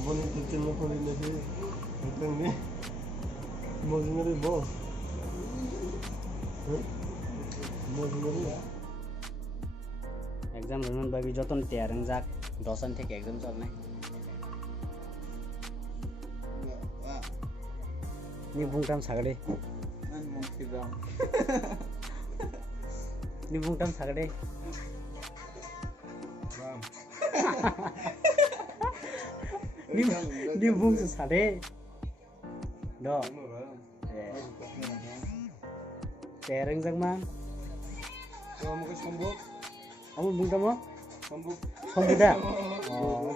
Abone channel ko rin natin. Ito ni. Mojingari boss. Mojingari. Exam runun bagi joton tiarang jak dosan thik exam chalne. Ni bungtam sagade. Nan mongkidam. Ni bungtam sagade. Ram. Ni bung sagade. Do. Tiarang jak mang. Kamu ke sombok? Kamu bungtam mo? Sombok. Sombuda. Oh.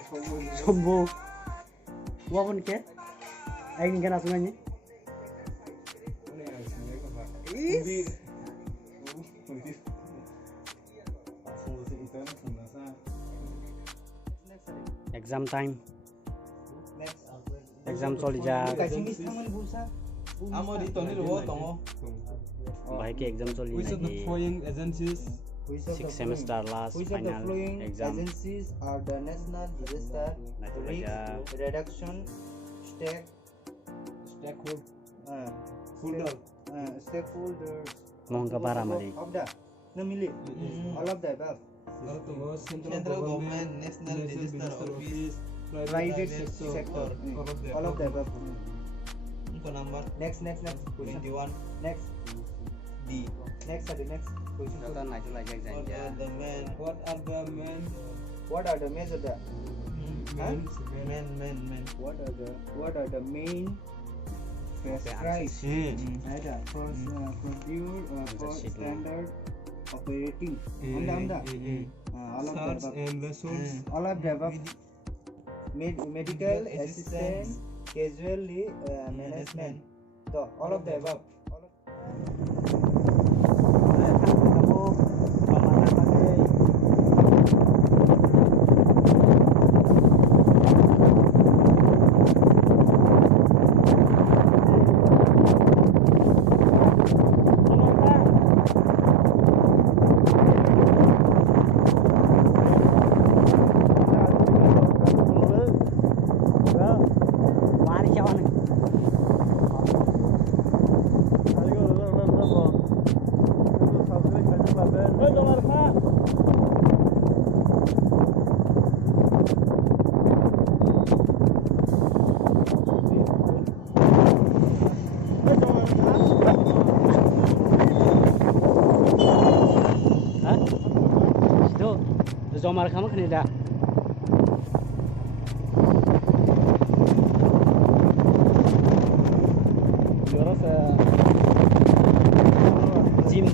Sombuk. Wapun ke? Aing kan asmanya. Is. Exam time. Exam solija. Amo di toni lo tongo. Bahai ke exam solija. Which of the following agencies? 6 semester last Which of the final following exam. agencies are the National Disaster Risk Reduction Stakeholder Mongka para mari. of the namili all of the above. Central government, National Disaster Office, Private sector all of the above. Info number Next question. 21 Next D. next question. Joton aja lagi What exam. are the men? What are the men? What are the major the Men. what are the main prescribed for standard operating all of the Search above. and resource. All of the above. Medical assistance, casualty management. So all of the above. Jomar kamu kena dah. Jim.